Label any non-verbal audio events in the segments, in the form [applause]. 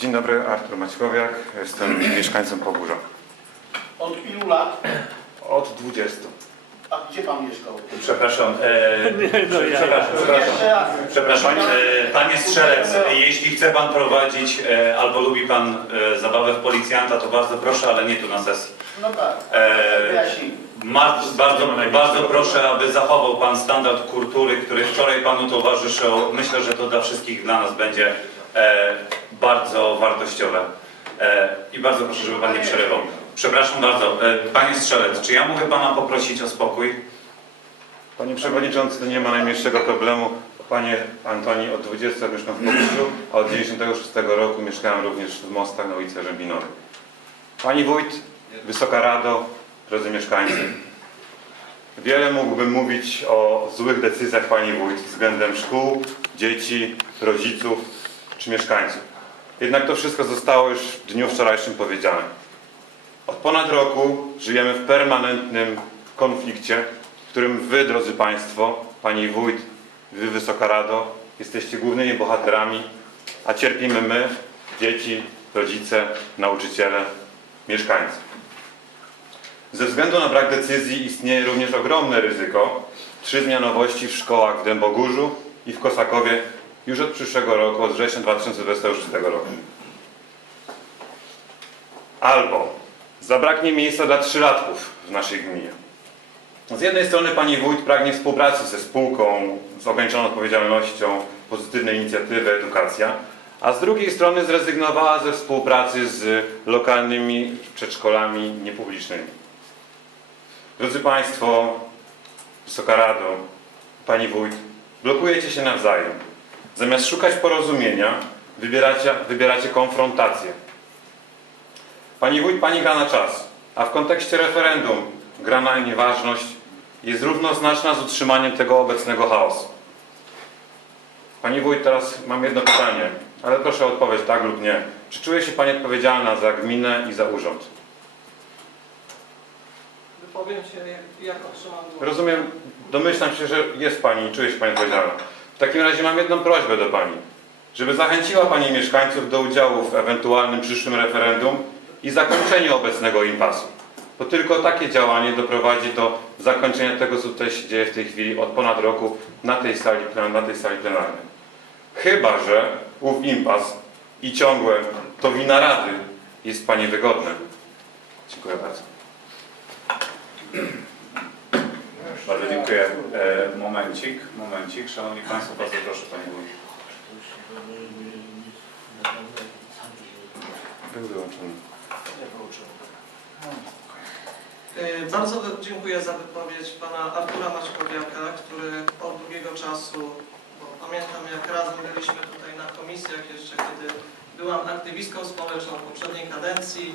Dzień dobry, Artur Maćkowiak. Jestem mieszkańcem Pogórza. Od ilu lat? Od 20. A gdzie pan mieszkał? Przepraszam, e, [laughs] przepraszam, przepraszam. Jeszcze raz. Przepraszam, e, panie strzelec, jeśli chce pan prowadzić e, albo lubi pan e, zabawę w policjanta, to bardzo proszę, ale nie tu na sesji. No tak, E, ma, bardzo, bardzo proszę, aby zachował pan standard kultury, który wczoraj panu towarzyszył. Myślę, że to dla wszystkich dla nas będzie bardzo wartościowe. E, I bardzo proszę, żeby pan nie przerywał. Przepraszam bardzo, e, panie strzelec, czy ja mogę pana poprosić o spokój? Panie Przewodniczący, to nie ma najmniejszego problemu. Panie Antoni, od 20 lat mieszkam w Pogórzu, a od 96 roku mieszkałem również w Mostach na ulicy Rzębinowej. Pani Wójt, Wysoka Rado, drodzy mieszkańcy. Wiele mógłbym mówić o złych decyzjach Pani Wójt względem szkół, dzieci, rodziców czy mieszkańców. Jednak to wszystko zostało już w dniu wczorajszym powiedziane. Od ponad roku żyjemy w permanentnym konflikcie, w którym wy, drodzy Państwo, Pani Wójt, wy, Wysoka Rado, jesteście głównymi bohaterami, a cierpimy my, dzieci, rodzice, nauczyciele, mieszkańcy. Ze względu na brak decyzji istnieje również ogromne ryzyko trzyzmianowości w szkołach w Dębogórzu i w Kosakowie już od przyszłego roku, od września 2026 roku. Albo zabraknie miejsca dla trzylatków w naszej gminie. Z jednej strony pani wójt pragnie współpracy ze spółką z ograniczoną odpowiedzialnością, pozytywnej inicjatywy edukacja, a z drugiej strony zrezygnowała ze współpracy z lokalnymi przedszkolami niepublicznymi. Drodzy Państwo, Wysoka Rado, Pani Wójt, blokujecie się nawzajem. Zamiast szukać porozumienia, wybieracie, wybieracie konfrontację. Pani Wójt, Pani gra na czas, a w kontekście referendum gra na nieważność jest równoznaczna z utrzymaniem tego obecnego chaosu. Pani Wójt, teraz mam jedno pytanie, ale proszę o odpowiedź tak lub nie. Czy czuje się Pani odpowiedzialna za gminę i za urząd? Wypowiem się, jak, jak otrzymam głos. Rozumiem, domyślam się, że jest Pani i czuje się Pani odpowiedzialna. W takim razie mam jedną prośbę do Pani. Żeby zachęciła Pani mieszkańców do udziału w ewentualnym przyszłym referendum i zakończeniu obecnego impasu. Bo tylko takie działanie doprowadzi do zakończenia tego, co tutaj się dzieje w tej chwili od ponad roku na tej sali, na tej sali plenarnej. Chyba, że ów impas i ciągłe to wina Rady jest Pani wygodne. Dziękuję bardzo. Bardzo dziękuję. E, momencik, momencik. Szanowni Państwo, bardzo proszę Panie Wójt. Był wyłączony. Y, Bardzo dziękuję za wypowiedź pana Artura Maćkowiaka, który od długiego czasu, bo pamiętam jak razem byliśmy tutaj na komisjach jeszcze, kiedy byłam aktywistką społeczną w poprzedniej kadencji.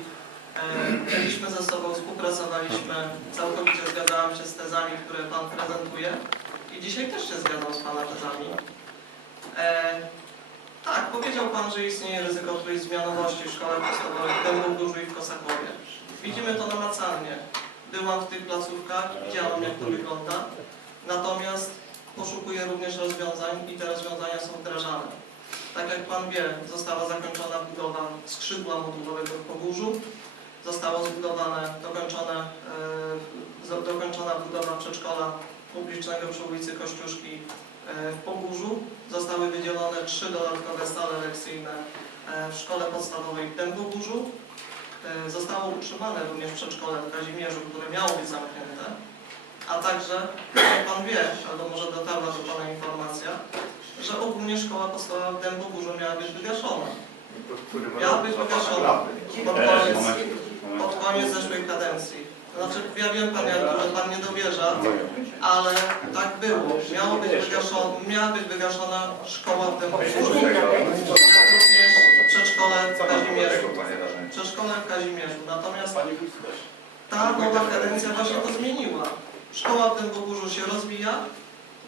E, Byliśmy ze sobą, współpracowaliśmy, całkowicie zgadzałam się z tezami, które pan prezentuje i dzisiaj też się zgadzam z pana tezami. E, Tak, powiedział pan, że istnieje ryzyko trójzmianowości w szkołach podstawowych w Dębogórzu i w Kosakowie. Widzimy to namacalnie. Byłam w tych placówkach, widziałam jak to wygląda. Natomiast poszukuję również rozwiązań i te rozwiązania są wdrażane. Tak jak Pan wie, została zakończona budowa skrzydła modulowego w Pogórzu. Zostało zbudowane, dokończone, e, dokończona budowa przedszkola publicznego przy ulicy Kościuszki e, w Pogórzu. Zostały wydzielone trzy dodatkowe sale lekcyjne e, w szkole podstawowej w Dębogórzu. E, Zostało utrzymane również przedszkole w Kazimierzu, które miało być zamknięte, a także, jak Pan wie, albo może dotarła do Pana informacja, że ogólnie szkoła podstawowa w Dębogórzu miała być wygaszona. Miała być wygaszona pod koniec, pod koniec zeszłej kadencji. Znaczy, ja wiem Panie Arturze, że Pan nie dowierza, ale tak było. Miało być wygaszona, miała być wygaszona szkoła w Dębogórzu, jak również przedszkole w Kazimierzu. Przedszkole w Kazimierzu. Natomiast ta nowa kadencja właśnie to zmieniła. Szkoła w Dębogórzu się rozwija,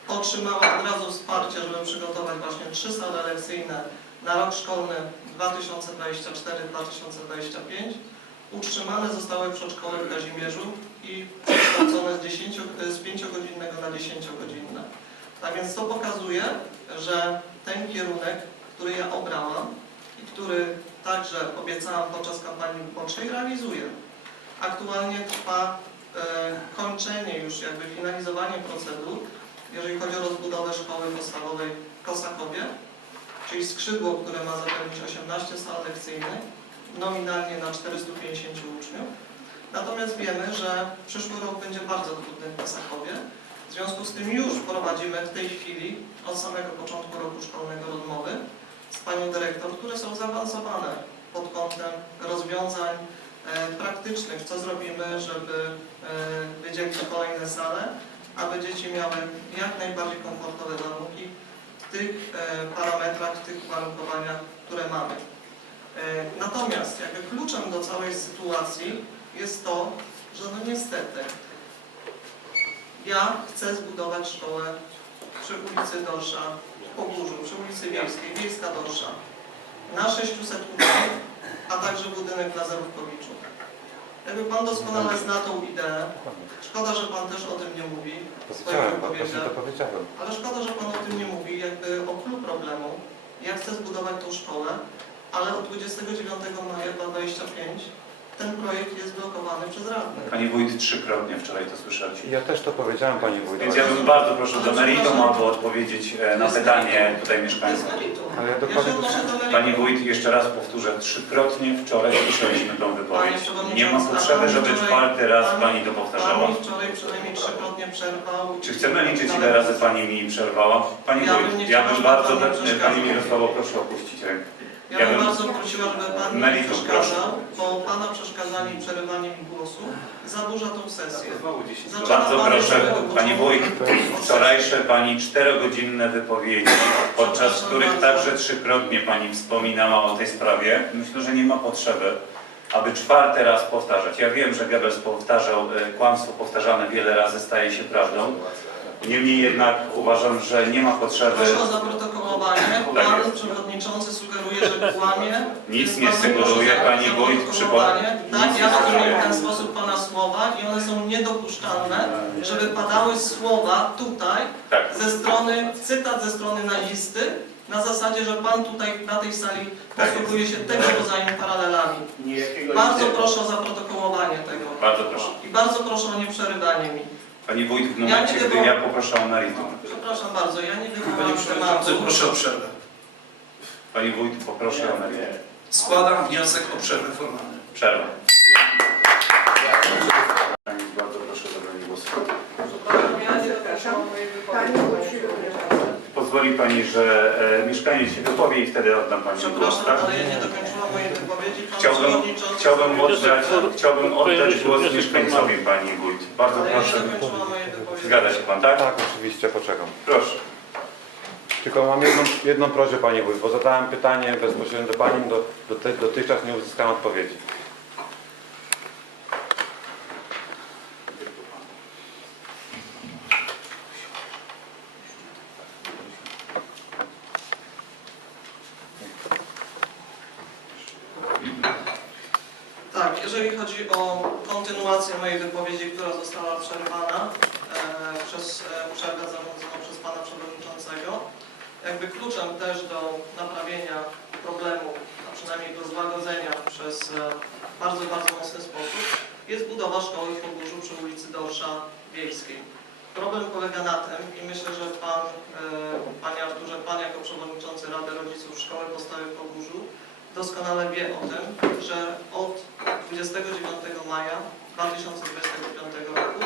otrzymała od razu wsparcie, żeby przygotować właśnie trzy sale lekcyjne na rok szkolny 2024-2025. Utrzymane zostały przedszkole w Kazimierzu i przekształcone z, 10, z 5-godzinnego na 10-godzinne. Tak więc to pokazuje, że ten kierunek, który ja obrałam i który także obiecałam podczas kampanii wyborczej, realizuję. Aktualnie trwa e, kończenie już, jakby finalizowanie procedur, jeżeli chodzi o rozbudowę szkoły podstawowej w Kosakowie, czyli skrzydło, które ma zapewnić 18 sal lekcyjnych, nominalnie na 450 uczniów. Natomiast wiemy, że przyszły rok będzie bardzo trudny w Kosakowie. W związku z tym już prowadzimy w tej chwili, od samego początku roku szkolnego rozmowy z Panią Dyrektor, które są zaawansowane pod kątem rozwiązań e, praktycznych, co zrobimy, żeby e, wydzielić kolejne sale, aby dzieci miały jak najbardziej komfortowe warunki w tych e, parametrach, w tych uwarunkowaniach, które mamy. E, Natomiast jakby kluczem do całej sytuacji jest to, że no niestety ja chcę zbudować szkołę przy ulicy Dorsza, w Pogórzu, przy ulicy Wiejskiej, Wiejska Dorsza, na 600 uczniów, a także budynek dla Zarówkowiczów. Jakby Pan doskonale zna tą ideę, szkoda, że Pan też o tym nie mówi w to powiedziałem. ale szkoda, że Pan o tym nie mówi, jakby o klucz problemu. Ja chcę zbudować tą szkołę, ale od 29 maja 2025 ten projekt jest blokowany przez radnych. Pani wójt trzykrotnie wczoraj to słyszeliście. Ja też to powiedziałem Pani Wójt. Więc ja bym bardzo proszę do meritum albo odpowiedzieć e, na pytanie tutaj To mieszkańców. Ale ja Ja dokładnie. Pani wójt, jeszcze raz powtórzę, trzykrotnie wczoraj słyszeliśmy tą wypowiedź. Nie ma potrzeby, żeby czwarty raz pani- pani to powtarzała. Pani wczoraj przynajmniej trzykrotnie przerwał. Czy chcemy liczyć, ile razy pani mi przerwała? Pani wójt, ja bym bardzo, pani Mirosławo, proszę opuścić rękę. Ja Ja bym bardzo prosiła, żeby Pan nie przeszkadzał, bo Pana przeszkadzanie i przerywanie mi głosu zaburza tą sesję. Zaczyna Bardzo pan proszę, pani wójt, wczorajsze pani czterogodzinne wypowiedzi, podczas których także trzykrotnie pani wspominała o tej sprawie, myślę, że nie ma potrzeby, aby czwarty raz powtarzać. Ja wiem, że Goebbels powtarzał, e, kłamstwo powtarzane wiele razy staje się prawdą. Niemniej jednak uważam, że nie ma potrzeby. Proszę o zaprotokołowanie. Tak Pan przewodniczący sugeruje, że kłamie. Nic nie sugeruje, pani wójt, przypomnę. Tak, Nic ja rozumiem w ten sposób Pana słowa i one są niedopuszczalne, żeby padały słowa tutaj Tak, ze strony, cytat ze strony nazisty, na zasadzie, że Pan tutaj na tej sali Tak posługuje się tego rodzaju paralelami. Bardzo proszę o zaprotokołowanie tego. bardzo proszę. I bardzo proszę o nieprzerywanie mi. Pani wójt, w Ja momencie, nie gdy ja poproszę o meritum. Przepraszam bardzo, ja nie wywołam tematu. proszę o przerwę. Pani wójt, poproszę o meritum. Składam wniosek o przerwę formalną. Przerwa. Bardzo proszę o zabranie głosu. Pozwoli Pani, że e, mieszkaniec się wypowie i wtedy oddam Pani głos, Przepraszam, tak? ale ja nie dokończyłam mojej wypowiedzi. Pan Chciałbym, przewodniczący chciałbym, oddać, przerwę, chciałbym oddać głos mieszkańcowi Pani Wójt. Bardzo Ale ja nie proszę. dokończyłam mojej wypowiedzi. Zgadza się Pan, tak? Tak, oczywiście, poczekam. Proszę. Tylko mam jedną, jedną prośbę Pani Wójt, bo zadałem pytanie bezpośrednio do Pani, do, do dotychczas nie uzyskałem odpowiedzi. Tak, jeżeli chodzi o kontynuację mojej wypowiedzi, która została przerwana e, przez e, przerwę jakby kluczem też do naprawienia problemu, a przynajmniej do złagodzenia przez e, bardzo, bardzo mocny sposób, jest budowa szkoły w Pogórzu przy ulicy Dorsza Wiejskiej. Problem polega na tym i myślę, że Pan, e, Panie Arturze, Pan jako Przewodniczący Rady Rodziców Szkoły Podstawy w Pogórzu doskonale wie o tym, że od 29 maja 2025 roku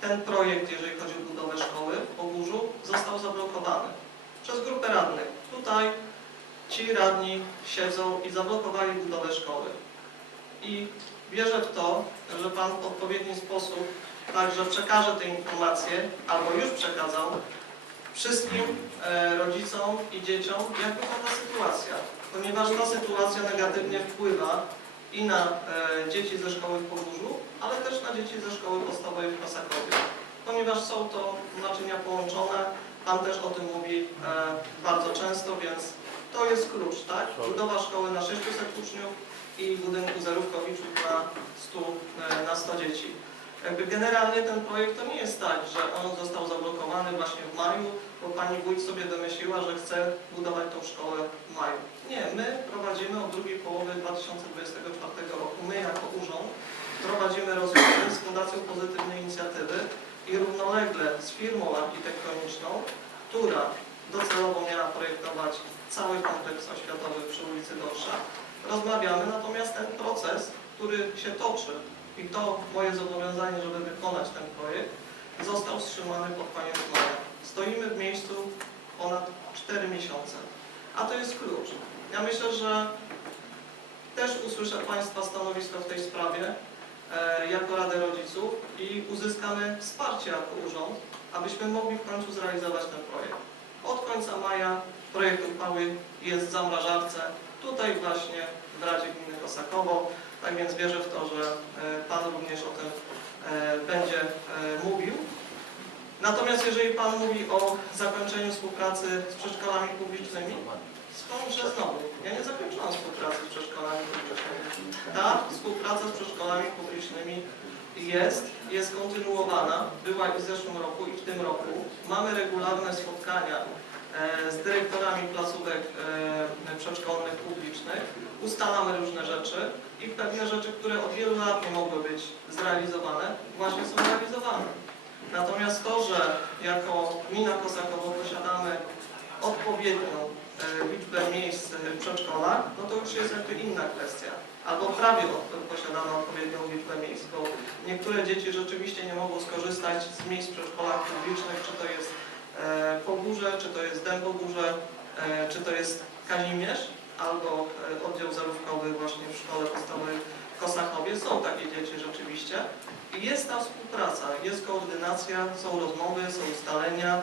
ten projekt, jeżeli chodzi o budowę szkoły w Pogórzu, został zablokowany przez grupę radnych. Tutaj ci radni siedzą i zablokowali budowę szkoły. I wierzę w to, że Pan w odpowiedni sposób także przekaże te informacje, albo już przekazał, wszystkim e, rodzicom i dzieciom, jak wygląda sytuacja. Ponieważ ta sytuacja negatywnie wpływa i na e, dzieci ze szkoły w Pogórzu, ale też na dzieci ze szkoły podstawowej w Kosakowie. Ponieważ są to naczynia połączone, Pan też o tym mówi e, bardzo często, więc to jest klucz, tak? Budowa szkoły na 600 uczniów i budynku zerówkowiczów na 100, e, na 100 dzieci. Jakby generalnie ten projekt to nie jest tak, że on został zablokowany właśnie w maju, bo pani wójt sobie domyśliła, że chce budować tą szkołę w maju. Nie, my prowadzimy od drugiej połowy 2024 roku my jako urząd prowadzimy rozmowy z Fundacją Pozytywnej Inicjatywy i równolegle z firmą architektoniczną, która docelowo miała projektować cały kompleks oświatowy przy ulicy Dorsza. Rozmawiamy, natomiast ten proces, który się toczy i to moje zobowiązanie, żeby wykonać ten projekt, został wstrzymany pod koniec maja. Stoimy w miejscu ponad 4 miesiące. A to jest klucz. Ja myślę, że też usłyszę Państwa stanowisko w tej sprawie jako Radę Rodziców i uzyskamy wsparcie jako urząd, abyśmy mogli w końcu zrealizować ten projekt. Od końca maja projekt uchwały jest w zamrażarce, tutaj właśnie w Radzie Gminy Kosakowo, tak więc wierzę w to, że e, Pan również o tym e, będzie e, mówił. Natomiast jeżeli Pan mówi o zakończeniu współpracy z przedszkolami publicznymi, skądże znowu, ja nie zakończyłam współpracy z przedszkolami publicznymi. Ta współpraca z przedszkolami publicznymi jest, jest kontynuowana, była i w zeszłym roku i w tym roku. Mamy regularne spotkania e, z dyrektorami placówek e, przedszkolnych publicznych, ustalamy różne rzeczy i pewne rzeczy, które od wielu lat nie mogły być zrealizowane, właśnie są realizowane. Natomiast to, że jako gmina Kosakowo posiadamy odpowiednią liczbę miejsc e, w przedszkolach, no to już jest jakby inna kwestia. Albo prawie posiadamy odpowiednią liczbę miejsc, bo niektóre dzieci rzeczywiście nie mogą skorzystać z miejsc w przedszkolach publicznych, czy to jest e, Pogórze, czy to jest Dębogórze, e, czy to jest Kazimierz, albo e, oddział zarówkowy właśnie w szkole podstawowej w Kosakowie. Są takie dzieci rzeczywiście. I jest ta współpraca, jest koordynacja, są rozmowy, są ustalenia e,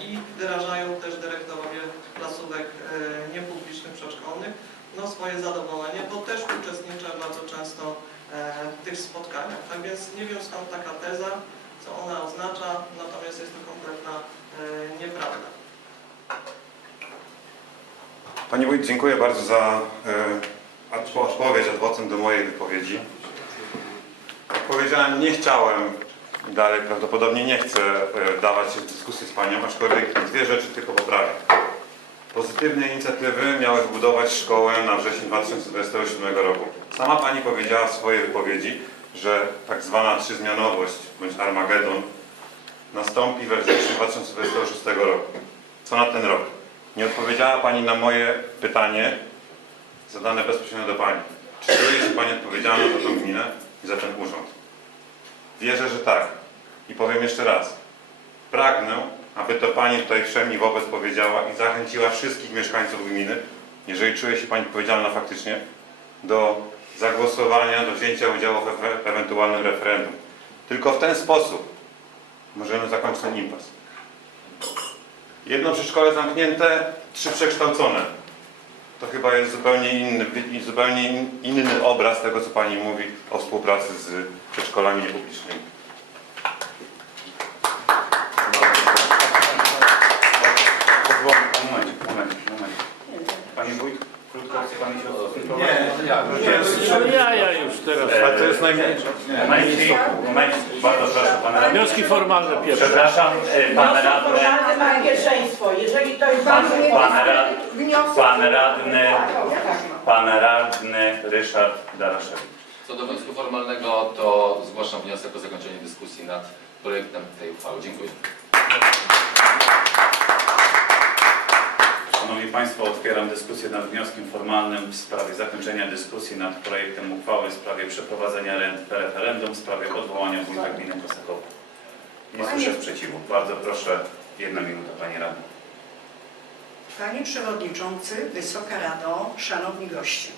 i wyrażają też dyrektorowie placówek e, niepublicznych przedszkolnych no, swoje zadowolenie, bo też uczestniczę bardzo często e, w tych spotkaniach. Tak więc nie wiem skąd taka teza, co ona oznacza, natomiast jest to kompletna e, nieprawda. Panie Wójt, dziękuję bardzo za e, odpo- odpowiedź adwocem do mojej wypowiedzi. Jak powiedziałem, nie chciałem dalej prawdopodobnie nie chcę e, dawać się w dyskusję z Panią, aczkolwiek dwie rzeczy tylko poprawię. Pozytywne inicjatywy miały wbudować szkołę na wrzesień 2027 roku. Sama Pani powiedziała w swojej wypowiedzi, że tak zwana trzyzmianowość bądź Armagedon nastąpi we wrześniu 2026 roku. Co na ten rok? Nie odpowiedziała Pani na moje pytanie zadane bezpośrednio do Pani. Czy czuje się Pani odpowiedzialna za tą gminę i za ten urząd? Wierzę, że tak. I powiem jeszcze raz. Pragnę, aby to Pani tutaj wszemi wobec powiedziała i zachęciła wszystkich mieszkańców gminy, jeżeli czuje się Pani odpowiedzialna faktycznie, do zagłosowania, do wzięcia udziału w ewe- ewentualnym referendum. Tylko w ten sposób możemy zakończyć ten impas. Jedno przedszkole zamknięte, trzy przekształcone. To chyba jest zupełnie inny, zupełnie in- inny obraz tego, co Pani mówi o współpracy z przedszkolami niepublicznymi. Moment, moment, moment. Panie Wójt, krótko chce Pani się ustosunkować? No ja, ja już teraz. Ale to jest najmniej... Momencik, bardzo proszę Pana Radny. Wnioski formalne pierwsze. Przepraszam, e, Pan Radny, Radny ma pierwszeństwo. Jeżeli to jest Pan- bardzo pan rad-. Pan Radny. Pan Radny Ryszard Daraszewicz. Co do wniosku formalnego, to zgłaszam wniosek o zakończenie dyskusji nad projektem tej uchwały. Dziękuję. Szanowni Państwo, otwieram dyskusję nad wnioskiem formalnym w sprawie zakończenia dyskusji nad projektem uchwały w sprawie przeprowadzenia re- referendum w sprawie odwołania wójta gminy Kosakowo. Nie słyszę sprzeciwu. Bardzo proszę, jedna minuta Pani Radny. Panie Przewodniczący, Wysoka Rado, Szanowni Goście.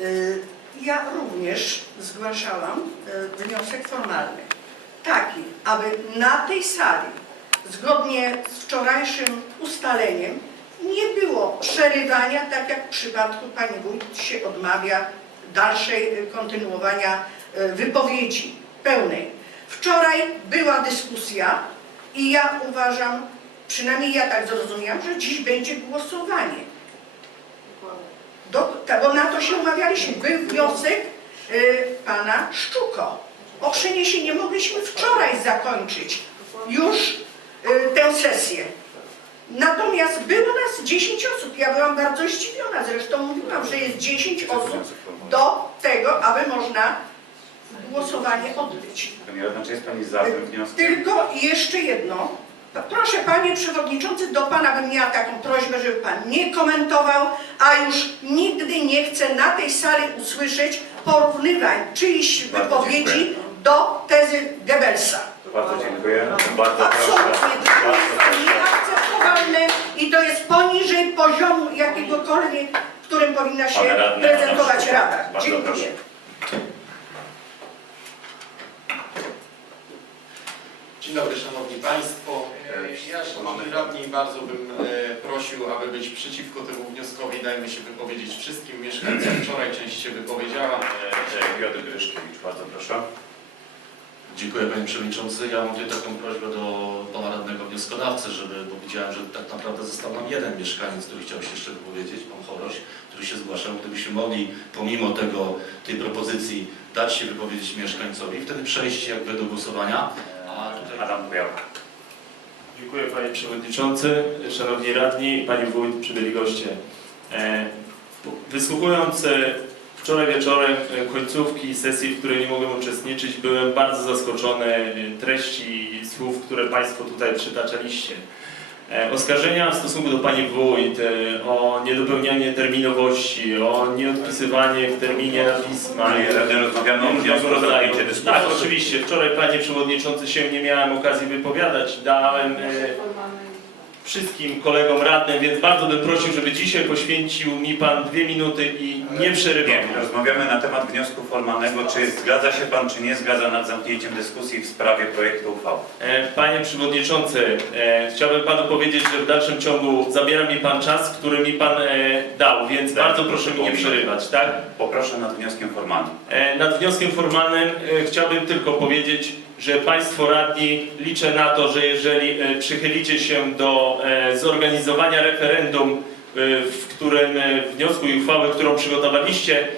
Y, Ja również zgłaszałam y, wniosek formalny. Taki, aby na tej sali, zgodnie z wczorajszym ustaleniem, nie było przerywania, tak jak w przypadku Pani Wójt się odmawia dalszej y, kontynuowania y, wypowiedzi pełnej. Wczoraj była dyskusja i ja uważam, przynajmniej ja tak zrozumiałam, że dziś będzie głosowanie. Do, ta- bo na to się umawialiśmy. Był wniosek y, pana Szczuko o przeniesienie. Mogliśmy wczoraj zakończyć już y, tę sesję. Natomiast było nas 10 osób. Ja byłam bardzo zdziwiona. Zresztą mówiłam, że jest 10 osób do tego, aby można głosowanie odbyć. Pani radna, czy jest Pani za tym wnioskiem? Tylko jeszcze jedno. Proszę Panie Przewodniczący, do Pana bym miała taką prośbę, żeby Pan nie komentował, a już nigdy nie chcę na tej sali usłyszeć porównywań czyichś wypowiedzi do tezy Goebbelsa. Bardzo dziękuję. Bardzo proszę. Absolutnie. Jest to proszę. nieakceptowalne i to jest poniżej poziomu jakiegokolwiek, w którym powinna się radny, prezentować proszę. Rada. Bardzo Dziękuję. proszę. Dzień dobry Szanowni Państwo. E, Ja Szanowni Radni bardzo bym e, prosił, aby być przeciwko temu wnioskowi. Dajmy się wypowiedzieć wszystkim mieszkańcom. Wczoraj część się wypowiedziała. E, Piotr Gryszkiewicz, bardzo proszę. Dziękuję Panie Przewodniczący. Ja mam tutaj taką prośbę do Pana Radnego Wnioskodawcy, żeby, bo widziałem, że tak naprawdę został nam jeden mieszkaniec, który chciał się jeszcze wypowiedzieć, Pan Choroś, który się zgłaszał. Gdybyśmy mogli pomimo tego, tej propozycji dać się wypowiedzieć mieszkańcowi, wtedy przejść jakby do głosowania. A tutaj... Adam Kujał. Dziękuję Panie Przewodniczący, Szanowni Radni, Pani Wójt, przybyli goście. E, Wysłuchując e, wczoraj wieczorem e, końcówki sesji, w której nie mogłem uczestniczyć, byłem bardzo zaskoczony treści słów, które Państwo tutaj przytaczaliście. E, Oskarżenia w stosunku do Pani Wójt e, o niedopełnianie terminowości, o nieodpisywanie w terminie na pisma. Panie radny, rozmawiamy o wniosku. Tak, oczywiście. Wczoraj Panie Przewodniczący się nie miałem okazji wypowiadać. Dałem e, wszystkim kolegom radnym, więc bardzo bym prosił, żeby dzisiaj poświęcił mi Pan dwie minuty i nie przerywał. Nie, rozmawiamy na temat wniosku formalnego. Czy zgadza się Pan, czy nie zgadza nad zamknięciem dyskusji w sprawie projektu uchwały? E, Panie Przewodniczący, e, chciałbym Panu powiedzieć, że w dalszym ciągu zabiera mi Pan czas, który mi Pan e, dał, więc Tak, bardzo proszę mi nie przerywać, tak? Poproszę nad wnioskiem formalnym. Nad wnioskiem formalnym chciałbym tylko powiedzieć, że Państwo radni liczę na to, że jeżeli e, przychylicie się do e, zorganizowania referendum, e, w którym wniosku i uchwały, którą przygotowaliście,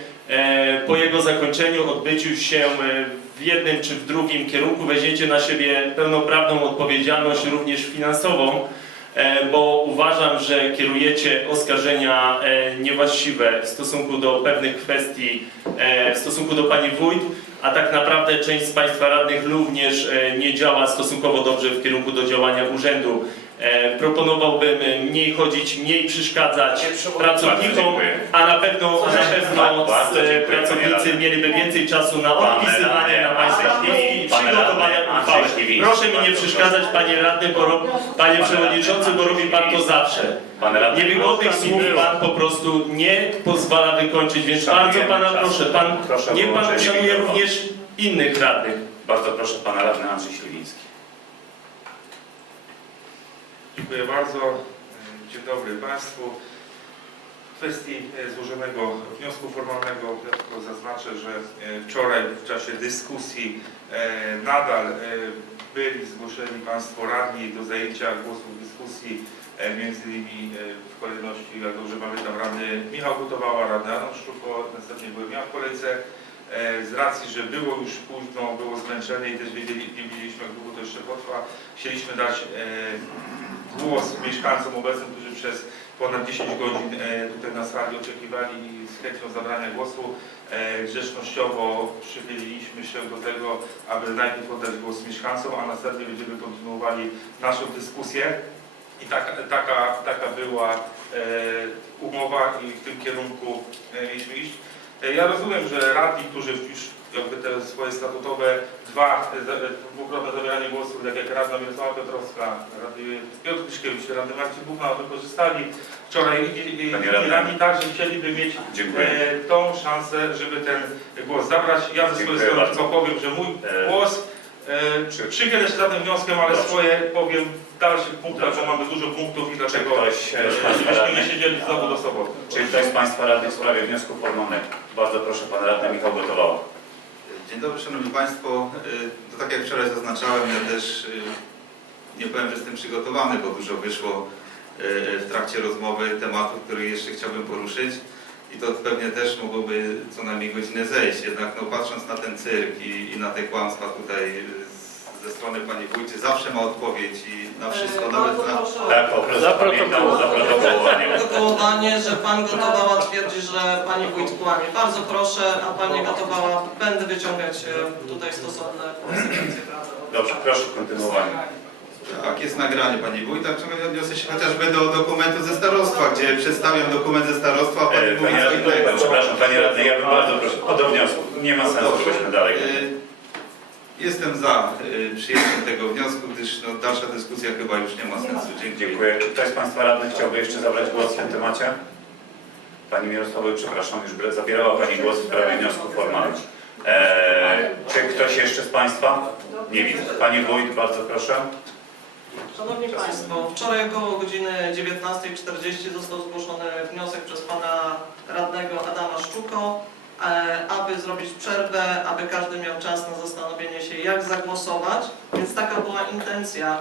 po jego zakończeniu, odbyciu się w jednym czy w drugim kierunku weźmiecie na siebie pełnoprawną odpowiedzialność, również finansową, bo uważam, że kierujecie oskarżenia niewłaściwe w stosunku do pewnych kwestii, w stosunku do Pani Wójt, a tak naprawdę część z Państwa radnych również e, nie działa stosunkowo dobrze w kierunku do działania urzędu. E, Proponowałbym mniej chodzić, mniej przeszkadzać pracownikom, a na pewno, a na pewno Bardzo e, pracownicy mieliby więcej czasu na odpisywanie na Państwa wnioski i przygotowania uchwały. Proszę mi nie przeszkadzać, Panie Radny, bo ro- Panie Przewodniczący, bo robi Pan to zawsze. Niewygodnych słów. Pan po prostu nie pozwala wykończyć, więc bardzo Pana proszę, Pan, niech Pan mikrofonu. również innych radnych. Bardzo proszę Pana radny Andrzej Śliwiński. Dziękuję bardzo. Dzień dobry Państwu. W kwestii e, złożonego wniosku formalnego ja tylko zaznaczę, że e, wczoraj w czasie dyskusji e, nadal e, byli zgłoszeni Państwo radni do zajęcia głosu w dyskusji, e, między innymi e, w kolejności, jak dobrze pamiętam, radny Michał Gutowała, radny Adam Szczuko, następnie byłem ja w kolejce. E, Z racji, że było już późno, było zmęczenie i też wiedzieli, nie wiedzieliśmy, jak długo to jeszcze potrwa, chcieliśmy dać e, głos mieszkańcom obecnym, którzy przez ponad 10 godzin e, tutaj na sali oczekiwali i z chęcią zabrania głosu. E, Grzecznościowo przychyliliśmy się do tego, aby najpierw oddać głos mieszkańcom, a następnie będziemy kontynuowali naszą dyskusję. I taka, taka, taka była e, umowa i w tym kierunku mieliśmy iść. Ja rozumiem, że radni, którzy już jakby te swoje statutowe dwa, e, e, dwukrotne zabieranie głosu, tak jak radna Mirosława Piotrowska, radny Piotr Kiszkiewicz, radny Marcin Buchna wykorzystali wczoraj i, radni także chcieliby mieć e, tą szansę, żeby ten głos zabrać. Ja ze swojej strony tylko powiem, że mój E, głos e, przychylę się za tym wnioskiem, ale Dobrze. swoje powiem w dalszych punktach, Dobrze. bo mamy dużo punktów i żebyśmy nie siedzieli znowu do soboty. Czy ktoś z Państwa radnych w sprawie wniosku formalnego? Bardzo proszę Pan radny Michał Gotowała. Dzień dobry Szanowni Państwo. Y, To tak jak wczoraj zaznaczałem, ja też y, nie powiem, że jestem przygotowany, bo dużo wyszło y, w trakcie rozmowy tematów, które jeszcze chciałbym poruszyć i to pewnie też mogłoby co najmniej godzinę zejść. Jednak no, patrząc na ten cyrk i, i na te kłamstwa tutaj ze strony Pani Wójcie zawsze ma odpowiedź i na wszystko, E, nawet na... Tak, po prostu pamiętam za protokołowanie. protokołowanie, że Pan gotowała twierdzi, że Pani Wójt kłamie. Bardzo proszę, a Pani gotowała, będę wyciągać e, tutaj stosowne konsekwencje prawne. Dobrze, proszę kontynuowanie. Tak, jest nagranie Pani Wójta, czego odniosę się chociażby do dokumentu ze starostwa, gdzie przedstawiam dokument ze starostwa, a Pani E, Panie co radny, przepraszam, panie radny, ja bym bardzo proszę, o do wniosku. Nie ma sensu, żebyśmy dalej. Y, Jestem za y, przyjęciem tego wniosku, gdyż no, dalsza dyskusja chyba już nie ma sensu. Dziękuję. Dziękuję. Czy ktoś z Państwa radnych chciałby jeszcze zabrać głos w tym temacie? Pani Mirosławo, przepraszam, już zabierała Pani głos w sprawie wniosku formalnego. Eee, czy ktoś jeszcze z Państwa? Nie widzę. Pani Wójt, bardzo proszę. Szanowni Państwo, wczoraj około godziny 19.40 został zgłoszony wniosek przez Pana Radnego Adama Szczuko, aby zrobić przerwę, aby każdy miał czas na zastanowienie się, jak zagłosować, więc taka była intencja.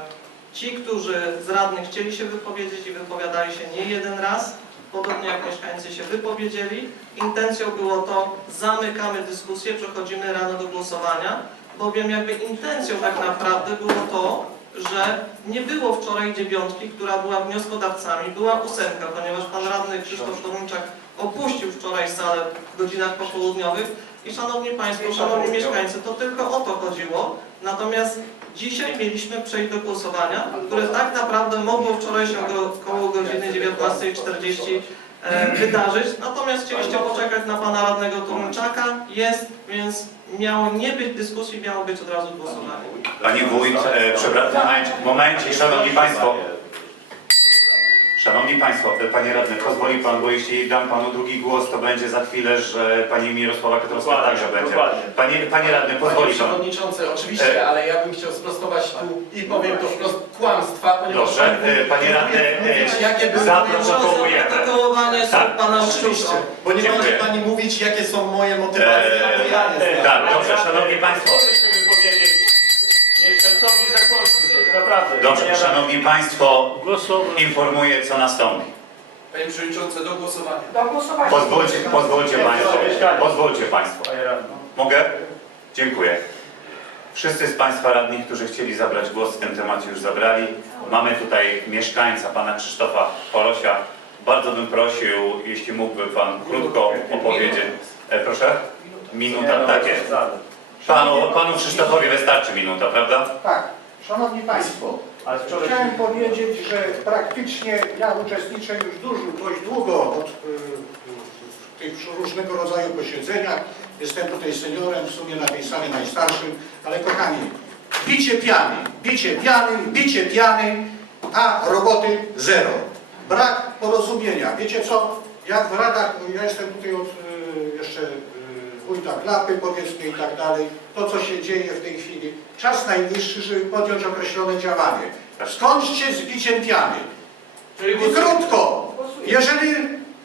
Ci, którzy z radnych chcieli się wypowiedzieć i wypowiadali się nie jeden raz, podobnie jak mieszkańcy się wypowiedzieli, intencją było to, zamykamy dyskusję, przechodzimy rano do głosowania, bowiem jakby intencją tak naprawdę było to, że nie było wczoraj dziewiątki, która była wnioskodawcami, była ósemka, ponieważ pan radny Krzysztof Toruńczak opuścił wczoraj salę w godzinach popołudniowych i szanowni państwo, szanowni mieszkańcy, to tylko o to chodziło. Natomiast dzisiaj mieliśmy przejść do głosowania, które tak naprawdę mogło wczoraj się go, koło godziny 19.40 e, wydarzyć. Natomiast chcieliście poczekać na pana radnego Toruńczaka, jest, więc miało nie być dyskusji, miało być od razu głosowanie. Pani Wójt, e, przepraszam, momencie, Szanowni Państwo. Szanowni Państwo, e, Panie Radny, pozwoli Pan, bo jeśli dam Panu drugi głos, to będzie za chwilę, że Pani Mirosława Piotrowska Dokładnie, także będzie. dokładnie. Panie, Panie Radny, pozwoli Panie Pan. Przewodniczący, oczywiście, ale ja bym chciał sprostować tu i powiem to wprost kłamstwa, ponieważ Dobrze, e, Panie Radny, e, mówić, jakie były zaprotokołujemy. Tak. pana Oczywiście, bo nie Dziękuję. będzie Pani mówić, jakie są moje motywacje, nie znam. Tak, dobrze, Szanowni Państwo. Proszę się wypowiedzieć. Mieszkańcowi zakończmy to, naprawdę. Dobrze, Szanowni Państwo, informuję co nastąpi. Panie Przewodniczący, do głosowania. Do głosowania. Pozwólcie, pozwólcie Państwo, pozwólcie Państwo. Mogę? Dziękuję. Wszyscy z Państwa radnych, którzy chcieli zabrać głos w tym temacie już zabrali. Mamy tutaj mieszkańca, pana Krzysztofa Porosia. Bardzo bym prosił, jeśli mógłby Pan krótko opowiedzieć. E, proszę? Minuta, tak jest. Panu, panu Krzysztofowi wystarczy minuta, prawda? Tak, Szanowni Państwo, Ale wczoraj chciałem powiedzieć, że praktycznie ja uczestniczę już dużo, dość długo od, y, w tych różnego rodzaju posiedzeniach. Jestem tutaj seniorem, w sumie na tej sali najstarszym, ale kochani, bicie piany, bicie piany, bicie piany, a roboty zero. Brak porozumienia. Wiecie co, jak w radach, ja jestem tutaj od y, jeszcze wójta Klapy powiedzmy i tak dalej, to co się dzieje w tej chwili, czas najwyższy, żeby podjąć określone działanie. Skończcie z biciem piany. I krótko, jeżeli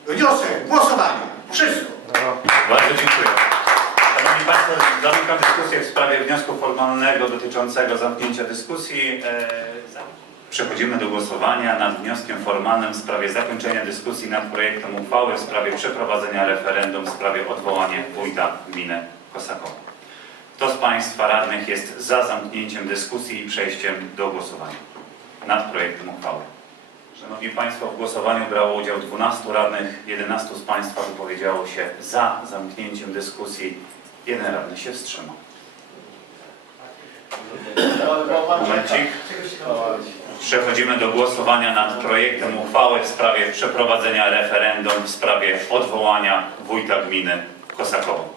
wniosek, głosowanie, wszystko. Bardzo dziękuję. Szanowni Państwo, zamykam dyskusję w sprawie wniosku formalnego dotyczącego zamknięcia dyskusji. E, za- Przechodzimy do głosowania nad wnioskiem formalnym w sprawie zakończenia dyskusji nad projektem uchwały w sprawie przeprowadzenia referendum w sprawie odwołania wójta gminy Kosakowa. Kto z Państwa radnych jest za zamknięciem dyskusji i przejściem do głosowania nad projektem uchwały? Szanowni Państwo, w głosowaniu brało udział 12 radnych, 11 z Państwa wypowiedziało się za zamknięciem dyskusji, jeden radny się wstrzymał. Momencik. Przechodzimy do głosowania nad projektem uchwały w sprawie przeprowadzenia referendum w sprawie odwołania wójta gminy Kosakowo.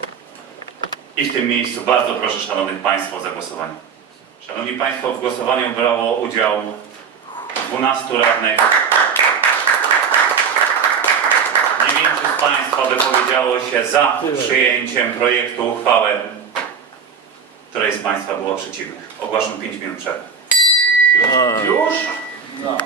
I w tym miejscu bardzo proszę Szanownych Państwa o zagłosowanie. Szanowni Państwo, w głosowaniu brało udział 12 radnych. Dziewięciu z Państwa wypowiedziało się za przyjęciem projektu uchwały. Której z Państwa było przeciwnych? Ogłaszam 5 minut przerwy. A. Już? No.